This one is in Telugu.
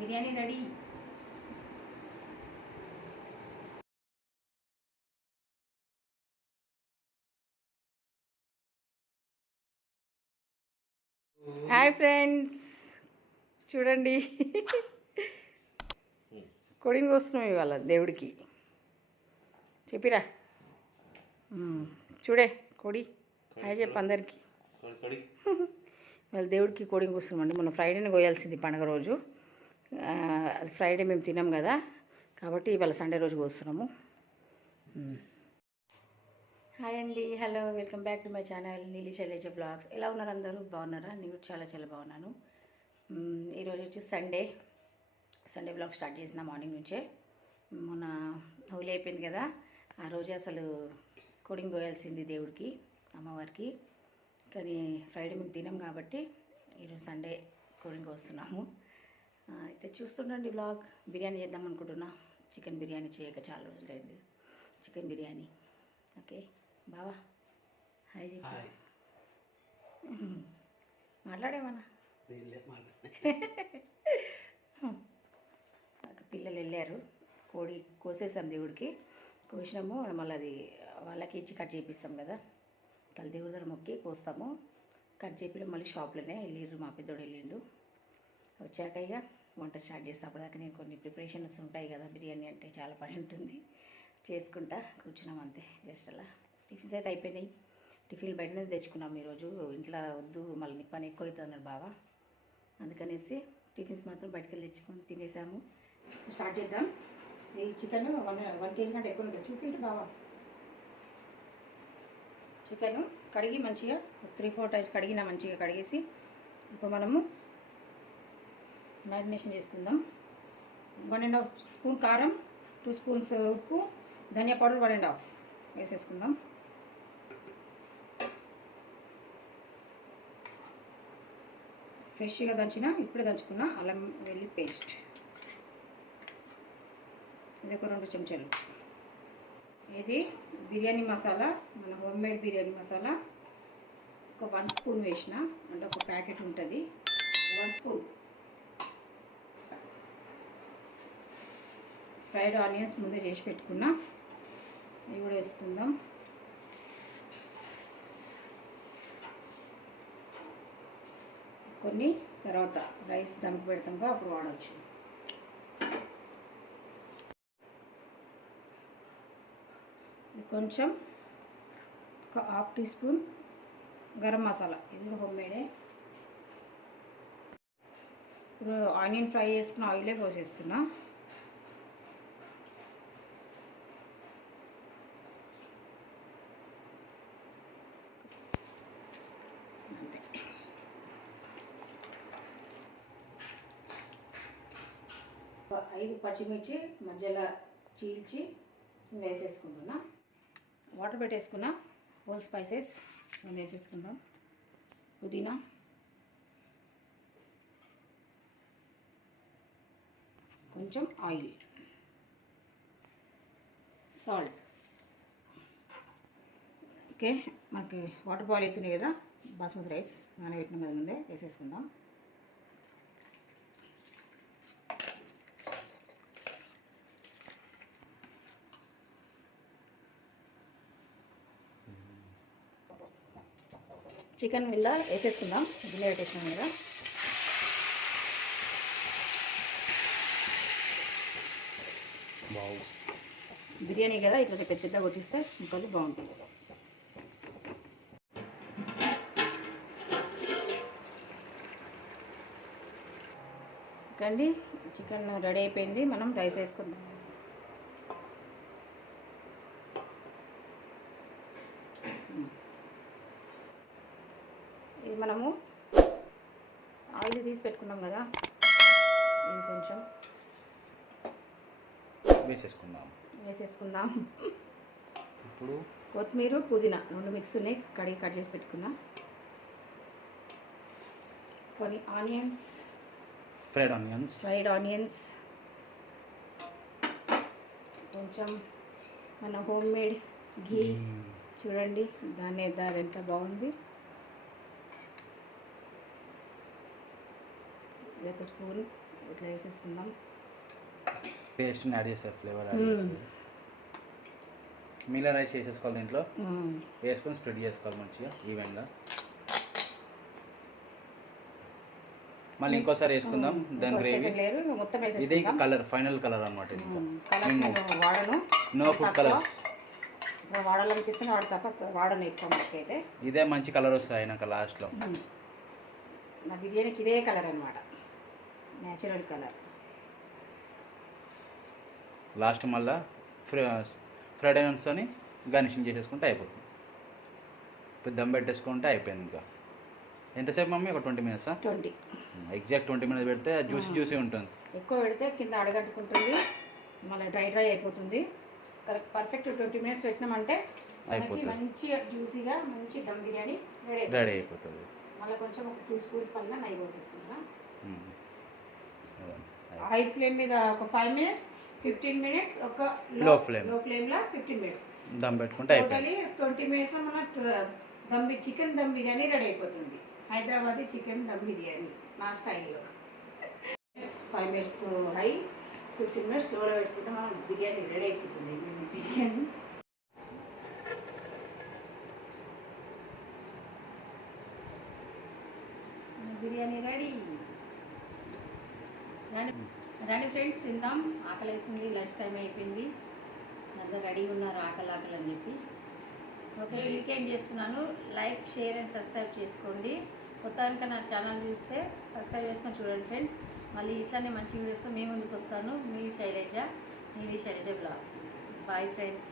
బిర్యానీ రెడీ. హాయ్ ఫ్రెండ్స్, చూడండి కొడిని కోస్తున్నాం ఇవాళ దేవుడికి. చెప్పిరా చూడే కొడి హాయ్ చెప్పు అందరికి. వాళ్ళ దేవుడికి కోడిని కోస్తున్నామండి. మొన్న ఫ్రైడేని కోయాల్సింది పండుగ రోజు, అది ఫ్రైడే మేము తినాం కదా, కాబట్టి ఇవాళ సండే రోజు కోస్తున్నాము. హాయ్ అండి, hello, welcome back to my channel నీలి శైలజ బ్లాగ్స్. ఎలా ఉన్నారు అందరూ? బాగున్నారా? నేను చాలా చాలా బాగున్నాను. ఈరోజు వచ్చి సండే బ్లాగ్ స్టార్ట్ చేసిన మార్నింగ్ నుంచే. మొన్న హోలీ అయిపోయింది కదా, ఆ రోజే అసలు కోడిని కోయాల్సింది దేవుడికి, అమ్మవారికి. కానీ ఫ్రైడే మేము తినాం కాబట్టి ఈరోజు సండే కోడిని కోస్తున్నాము. అయితే చూస్తుండండి బ్లాగ్. బిర్యానీ చేద్దాం అనుకుంటున్నా. చికెన్ బిర్యానీ చేయక చాలా రోజులైంది. చికెన్ బిర్యానీ. ఓకే బావా హాయ్ చెప్పు. మాట్లాడేమన్నా. పిల్లలు వెళ్ళారు, కోడి కోసేసాం దేవుడికి. కోసినాము, మళ్ళీ అది వాళ్ళకి ఇచ్చి కట్ చేపిస్తాం కదా, తల్లి దేవుడి దగ్గర మొక్కి కోస్తాము. కట్ చేపిలో మళ్ళీ షాప్లోనే వెళ్ళిర్రు, మా పెద్దోడు వెళ్ళిండు. వచ్చాక ఇక వంట స్టార్ట్ చేస్తాం. అప్పటిదాకా నేను కొన్ని ప్రిపరేషన్స్ ఉంటాయి కదా, బిర్యానీ అంటే చాలా పని ఉంటుంది, చేసుకుంటా కూర్చున్నాం అంతే. జస్ట్ అలా టిఫిన్స్ అయితే అయిపోయినాయి. టిఫిన్లు బయట నుంచి తెచ్చుకున్నాం ఈరోజు. ఇంట్లో వద్దు, మళ్ళీ నీకు పని ఎక్కువ అవుతుంది అన్నాడు బావ. అందుకనేసి టిఫిన్స్ మాత్రం బయటకు వెళ్ళి తెచ్చుకొని తినేసాము. స్టార్ట్ చేద్దాం. ఈ చికెన్ 1 కేజీ కంటే ఎక్కువ ఉంటుంది. చూపించు బావా. చికెన్ కడిగి మంచిగా 3-4 టైమ్స్ కడిగినా, మంచిగా కడిగేసి ఇప్పుడు మనము మ్యారినేషన్ చేసుకుందాం. 1.5 స్పూన్ కారం, 2 స్పూన్స్ ఉప్పు, ధనియా పౌడర్ 1.5 వేసేసుకుందాం. ఫ్రెష్గా ఇప్పుడే దంచుకున్న అల్లం వెల్లి పేస్ట్, ఇది ఒక 2 చెంచాలు. ఇది బిర్యానీ మసాలా, మన హోమ్మేడ్ బిర్యానీ మసాలా ఒక 1 స్పూన్ వేసిన, అంటే ఒక ప్యాకెట్ ఉంటుంది, 1 స్పూన్. ఫ్రైడ్ ఆనియన్స్ ముందే చేసి పెట్టుకున్నా, ఇవి కూడా వేసుకుందాం. కొన్ని తర్వాత రైస్ దమ్కి పెడతాంగా, అప్పుడు వాడవచ్చు. కొంచెం ఒక 1/2 టీ స్పూన్ గరం మసాలా, ఇది కూడా హోమ్మేడే. ఇప్పుడు ఆనియన్ ఫ్రై చేసుకున్న ఆయిలే పోసేస్తున్నా. ఒక 5 పచ్చిమిర్చి మధ్యలో చీల్చి వేసేసుకుంటున్నా. వాటర్ పెట్టేసుకున్న హోల్ స్పైసెస్ వేసేసుకుందాం. పుదీనా, కొంచెం ఆయిల్, సాల్ట్. ఓకే, మనకి వాటర్ బాయిల్ అవుతున్నాయి కదా, బాస్మతి రైస్ నానబెట్టిన మీద ముందే వేసేసుకుందాం. చికెన్ ఇలా వేసేసుకుందాం. గిన్నె పెట్టేసినాం కదా, బిర్యానీ కదా, ఇట్లా పెద్ద పెద్ద కొట్టిస్తే ముక్కలు బాగుంటుంది. కండి చికెన్ రెడీ అయిపోయింది. మనం రైస్ వేసుకుందాం. ఇది మనము ఆయిల్ తీసి పెట్టుకున్నాం కదా, ఇది కొంచెం వేసేసుకుందాం. ఇప్పుడు కొత్తిమీర, పుదీనా 2 మిక్స్ ఉన్నాయి, కడిగి కట్ చేసి పెట్టుకున్నా. కొన్ని ఆనియన్స్, ఫ్రైడ్ ఆనియన్స్, కొంచెం మన హోమ్మేడ్ ఘీ. చూడండి దాని ఎంత బాగుంది. 1 స్పూన్ ఇట్లా వేసేసుకుందాం. టేస్ట్ని యాడ్ చేస్తారు, ఫ్లేవర్ యాడ్ చేస్తారు. మిగిలిన రైస్ వేసేసుకోవాలి దీంట్లో, వేసుకొని స్ప్రెడ్ చేసుకోవాలి మంచిగా ఈవెన్గా. మళ్ళీ ఇంకోసారి వేసుకుందాం దాని గ్రేవీ. మొత్తం ఇదే కలర్, ఫైనల్ కలర్ అనమాట. వాడను, నో ఫుడ్ కలర్స్ వాడాలనిపిస్తుంది వాడను ఎక్కువ. మనకైతే ఇదే మంచి కలర్ వస్తుంది అయినాక లాస్ట్లో. నా బిర్యానీకి ఇదే కలర్ అనమాట, న్యాచురల్ కలర్. లాస్ట్ మళ్ళీ ఫ్రైడ్ ఆనియన్స్తో గార్నిషింగ్ చేసేసుకుంటే అయిపోతుంది. ఇప్పుడు దమ్ పెట్టేసుకుంటే అయిపోయింది. ఇంకా ఎంతసేపు మమ్మీ? ఒక 20 minutes? 20 ఎగ్జాక్ట్ 20 minutes పెడితే జ్యూసీ ఉంటుంది. ఎక్కువ పెడితే కింద అడగట్టుకుంటుంది, మళ్ళీ డ్రై అయిపోతుంది. కరెక్ట్ పర్ఫెక్ట్ 20 minutes పెట్టినామంటే అయిపోతుంది. మంచిగా జ్యూసీగా మంచి దమ్ బిర్యానీ రెడీ అయిపోతుంది. మళ్ళీ కొంచెం ఒక 2 spoons పైన నెయ్యి పోసేసుకుంటా. హై ఫ్లేమ్ మీద ఒక 5 minutes 15 minutes, ఒక లో ఫ్లేమ్లో 15 minutes దమ్ పెట్టుకుంటే టోటలీ 20 minutes లో మన చికెన్ దమ్ బిర్యానీ రెడీ అయిపోతుంది. హైదరాబాదీ చికెన్ దమ్ బిర్యానీ నా స్టైల్లో. 5 minutes హై, 15 minutes లోలో పెట్టుకుంటే మనం బిర్యానీ రెడీ అయిపోతుంది. బిర్యానీ రెడీ. రండి ఫ్రెండ్స్, తిందాం. ఆకలి వేసింది, లంచ్ టైం అయిపోయింది, అందరూ రెడీగా ఉన్నారు ఆకలి అని చెప్పి. ఓకే, వీళ్ళకి ఏం చేస్తున్నాను, లైక్ షేర్ అండ్ సబ్స్క్రైబ్ చేసుకోండి. కొత్త కనుక నా ఛానల్ చూస్తే సబ్స్క్రైబ్ చేసుకొని చూడండి ఫ్రెండ్స్. మళ్ళీ ఇట్లానే మంచి వీడియోస్తో మేము ముందుకు వస్తాను. మీ శైలజ, నీలి శైలజ బ్లాగ్స్. Bye friends.